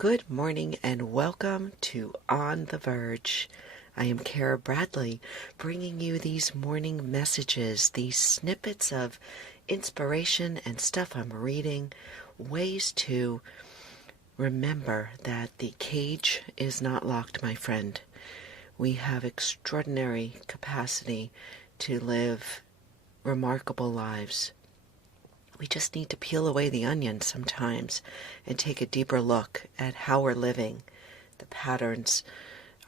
Good morning and welcome to On the Verge. I am Kara Bradley, bringing you these morning messages, these snippets of inspiration and stuff I'm reading, ways to remember that the cage is not locked, my friend. We have extraordinary capacity to live remarkable lives. We just need to peel away the onion sometimes and take a deeper look at how we're living, the patterns,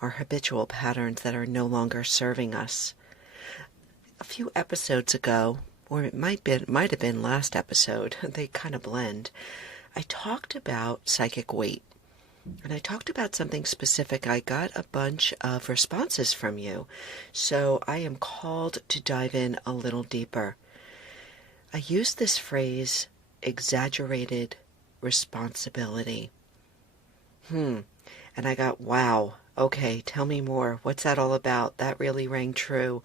our habitual patterns that are no longer serving us. A few episodes ago, or it might have been last episode, they kind of blend, I talked about psychic weight. And I talked about something specific. I got a bunch of responses from you, so I am called to dive in a little deeper. I use this phrase, exaggerated responsibility. And I got, wow, okay, tell me more. What's that all about? That really rang true.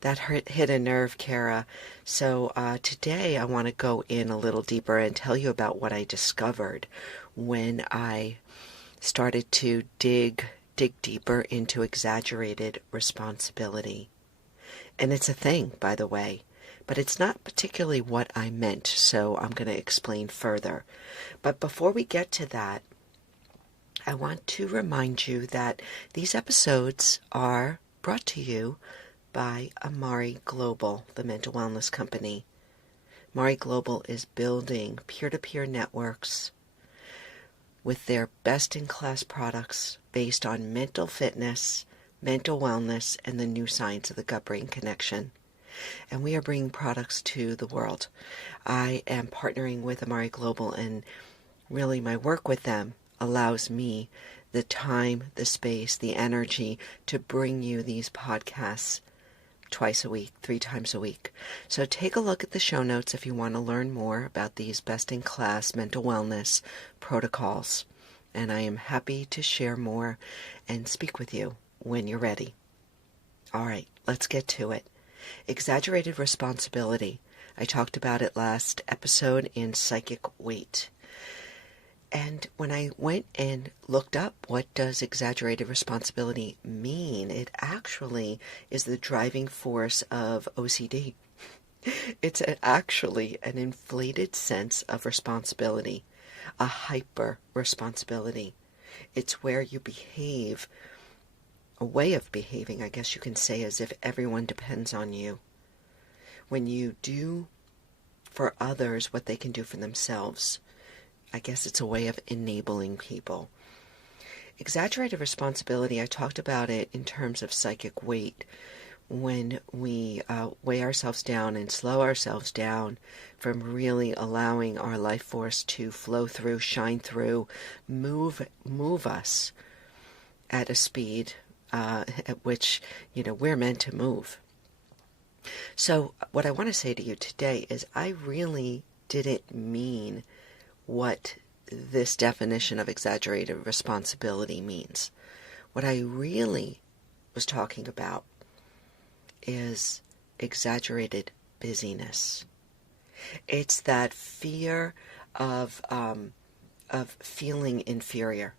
That hit a nerve, Kara. So today I want to go in a little deeper and tell you about what I discovered when I started to dig deeper into exaggerated responsibility. And it's a thing, by the way. But it's not particularly what I meant, so I'm going to explain further. But before we get to that, I want to remind you that these episodes are brought to you by Amari Global, the mental wellness company. Amari Global is building peer-to-peer networks with their best-in-class products based on mental fitness, mental wellness, and the new science of the gut-brain connection. And we are bringing products to the world. I am partnering with Amari Global, and really my work with them allows me the time, the space, the energy to bring you these podcasts twice a week, 3 times a week. So take a look at the show notes if you want to learn more about these best-in-class mental wellness protocols. And I am happy to share more and speak with you when you're ready. All right, let's get to it. Exaggerated responsibility. I talked about it last episode in Psychic Weight. And when I went and looked up what does exaggerated responsibility mean, it actually is the driving force of OCD. It's actually an inflated sense of responsibility, a hyper responsibility. It's where you behave, a way of behaving, I guess you can say, as if everyone depends on you. When you do for others what they can do for themselves, I guess it's a way of enabling people. Exaggerated responsibility, I talked about it in terms of psychic weight, when we weigh ourselves down and slow ourselves down from really allowing our life force to flow through, shine through, move us at a speed at which, we're meant to move. So what I want to say to you today is I really didn't mean what this definition of exaggerated responsibility means. What I really was talking about is exaggerated busyness. It's that fear of feeling inferior.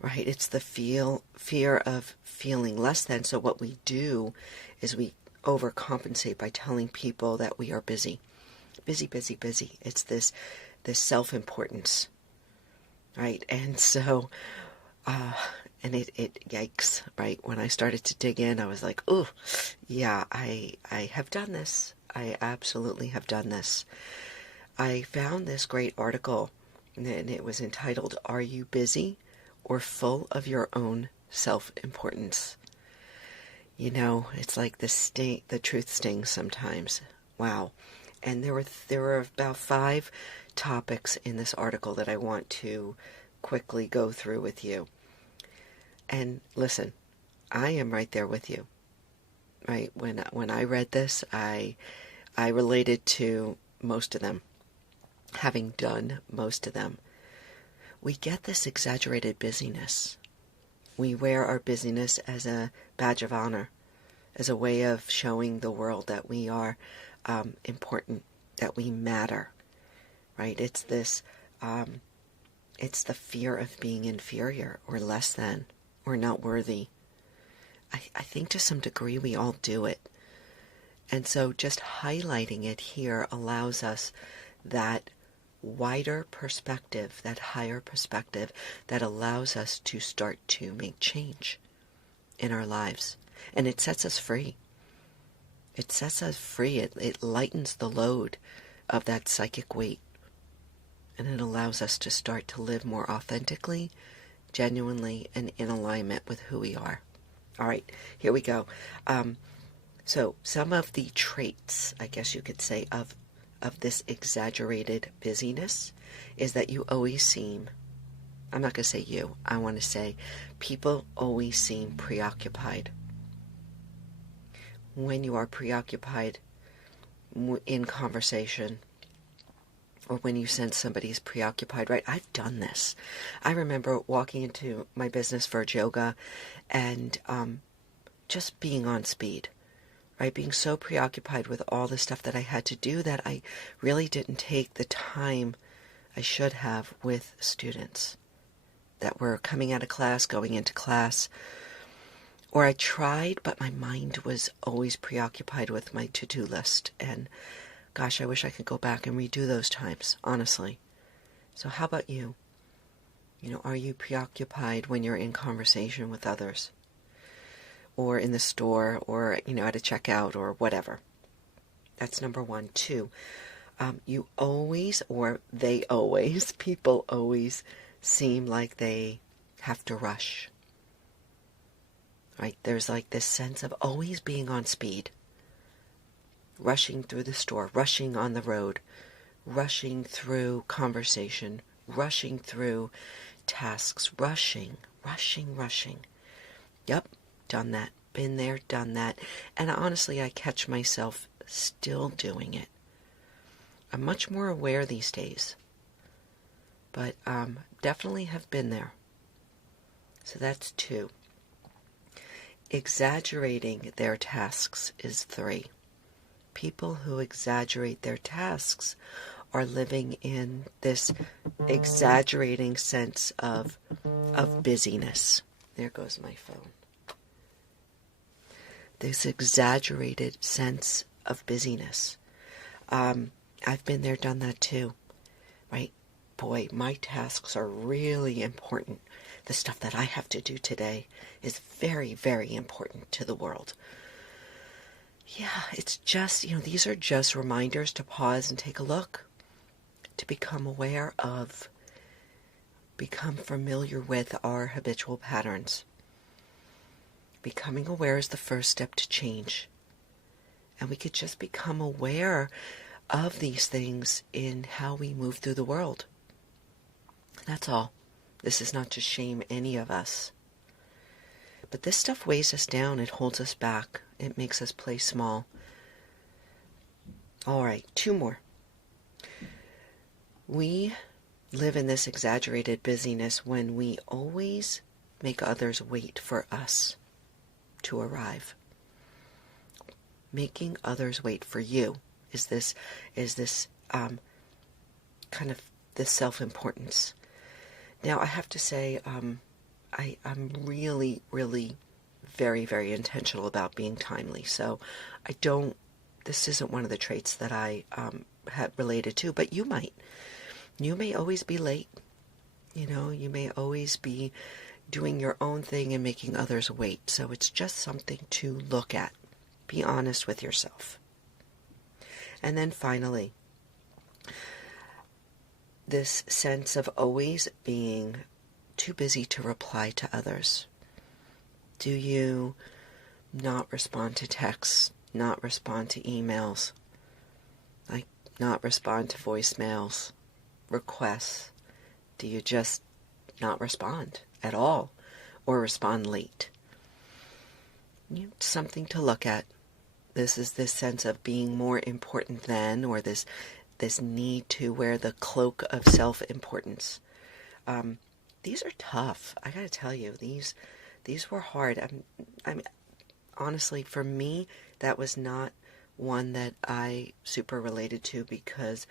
Right? It's the fear of feeling less than. So what we do is we overcompensate by telling people that we are busy. Busy, busy, busy. It's this self-importance. Right? And so, and it yikes, right? When I started to dig in, I was like, oh, yeah, I have done this. I absolutely have done this. I found this great article, and it was entitled, "Are You Busy or Full of Your Own Self-Importance?" It's like the truth stings sometimes. Wow. And there were about 5 topics in this article that I want to quickly go through with you. And listen, I am right there with you. Right? When I read this, I related to most of them, having done most of them. We get this exaggerated busyness. We wear our busyness as a badge of honor, as a way of showing the world that we are important, that we matter, right? It's this It's the fear of being inferior or less than or not worthy. I think to some degree we all do it. And so just highlighting it here allows us that wider perspective, that higher perspective that allows us to start to make change in our lives. And it sets us free. It sets us free. It lightens the load of that psychic weight. And it allows us to start to live more authentically, genuinely, and in alignment with who we are. All right, here we go. So some of the traits, I guess you could say, of this exaggerated busyness is that you always seem, I'm not going to say you, I want to say people always seem preoccupied. When you are preoccupied in conversation, or when you sense somebody's preoccupied, right? I've done this. I remember walking into my business Verge Yoga and just being on speed, right? Being so preoccupied with all the stuff that I had to do that I really didn't take the time I should have with students that were coming out of class, going into class. Or I tried, but my mind was always preoccupied with my to-do list. And gosh, I wish I could go back and redo those times, honestly. So how about you? Are you preoccupied when you're in conversation with others? Or in the store, or, at a checkout, or whatever. That's number 1. 2, you always, or they always, people always seem like they have to rush. Right? There's like this sense of always being on speed. Rushing through the store, rushing on the road, rushing through conversation, rushing through tasks, rushing. Yep, done that. Been there, done that. And honestly, I catch myself still doing it. I'm much more aware these days. But definitely have been there. So that's 2. Exaggerating their tasks is 3. People who exaggerate their tasks are living in this exaggerating sense of busyness. There goes my phone. This exaggerated sense of busyness. I've been there, done that too, right? Boy, my tasks are really important. The stuff that I have to do today is very, very important to the world. Yeah, it's just, these are just reminders to pause and take a look, to become aware of, become familiar with our habitual patterns. Becoming aware is the first step to change. And we could just become aware of these things in how we move through the world. That's all. This is not to shame any of us. But this stuff weighs us down. It holds us back. It makes us play small. All right, 2 more. We live in this exaggerated busyness when we always make others wait for us to arrive. Making others wait for you is this kind of this self-importance. Now, I have to say, I'm really, really very, very intentional about being timely. So this isn't one of the traits that I had related to, but you might. You may always be late. You may always be doing your own thing and making others wait. So it's just something to look at. Be honest with yourself. And then finally, this sense of always being too busy to reply to others. Do you not respond to texts, not respond to emails, like not respond to voicemails, requests? Do you just not respond at all or respond late? Something to look at. This is this sense of being more important than, or this need to wear the cloak of self-importance. These are tough. I gotta tell you, these were hard. I'm honestly, for me, that was not one that I super related to, because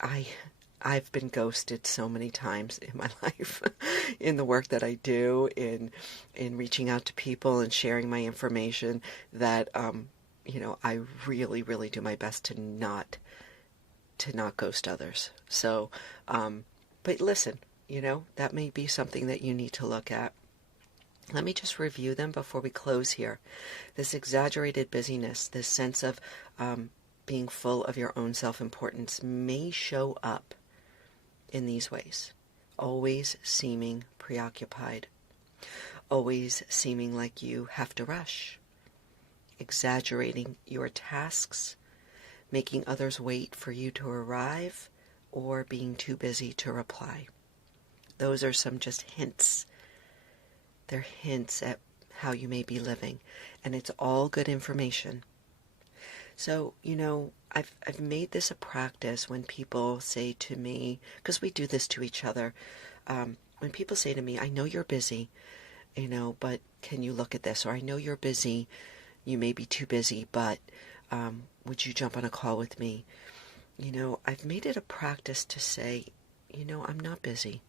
I I've been ghosted so many times in my life, in the work that I do, in reaching out to people and sharing my information, that I really, really do my best to not ghost others. So, but listen, that may be something that you need to look at. Let me just review them before we close here. This exaggerated busyness, this sense of being full of your own self-importance, may show up in these ways. Always seeming preoccupied. Always seeming like you have to rush. Exaggerating your tasks. Making others wait for you to arrive. Or being too busy to reply. Those are some just hints. They're hints at how you may be living. And it's all good information. So, I've made this a practice when people say to me, because we do this to each other, when people say to me, I know you're busy, but can you look at this? Or I know you're busy, you may be too busy, but would you jump on a call with me? I've made it a practice to say, I'm not busy.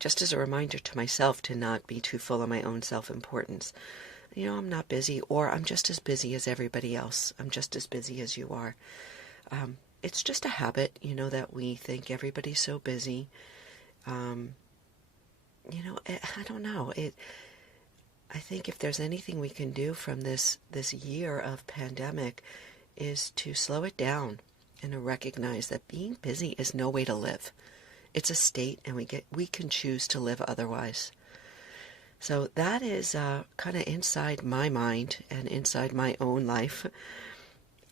Just as a reminder to myself to not be too full of my own self-importance. I'm not busy, or I'm just as busy as everybody else. I'm just as busy as you are. It's just a habit, that we think everybody's so busy. I don't know. I think if there's anything we can do from this year of pandemic is to slow it down and to recognize that being busy is no way to live. It's a state, and we can choose to live otherwise. So that is kind of inside my mind and inside my own life.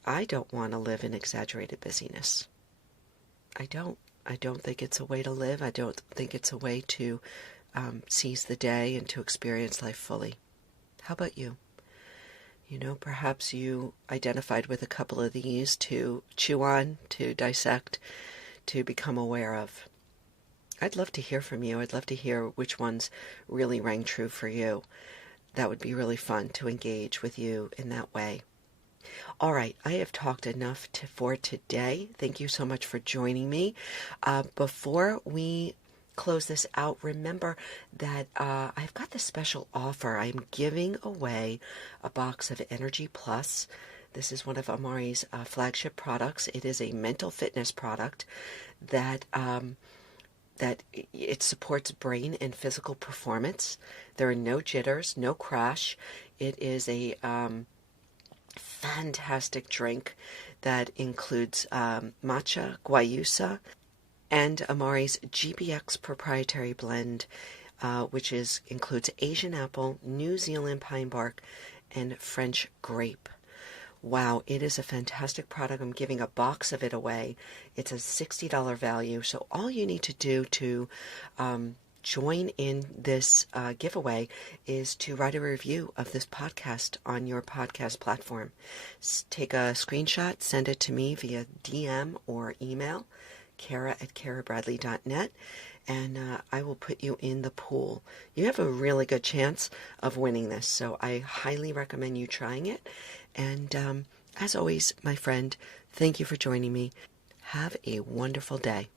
I don't want to live in exaggerated busyness. I don't think it's a way to live. I don't think it's a way to seize the day and to experience life fully. How about you? Perhaps you identified with a couple of these to chew on, to dissect, to become aware of. I'd love to hear from you. I'd love to hear which ones really rang true for you. That would be really fun to engage with you in that way. All right, I have talked enough for today. Thank you so much for joining me. Before we close this out, remember that I've got this special offer. I'm giving away a box of Energy Plus. This is one of Amari's flagship products. It is a mental fitness product that it supports brain and physical performance. There are no jitters, no crash. It is a fantastic drink that includes matcha, guayusa, and Amari's GBX proprietary blend, which includes Asian apple, New Zealand pine bark, and French grape. Wow, it is a fantastic product. I'm giving a box of it away. It's a $60 value. So all you need to do to join in this giveaway is to write a review of this podcast on your podcast platform. Take a screenshot, send it to me via DM or email, Kara@karabradley.net, and I will put you in the pool. You have a really good chance of winning this, so I highly recommend you trying it. And as always, my friend, thank you for joining me. Have a wonderful day.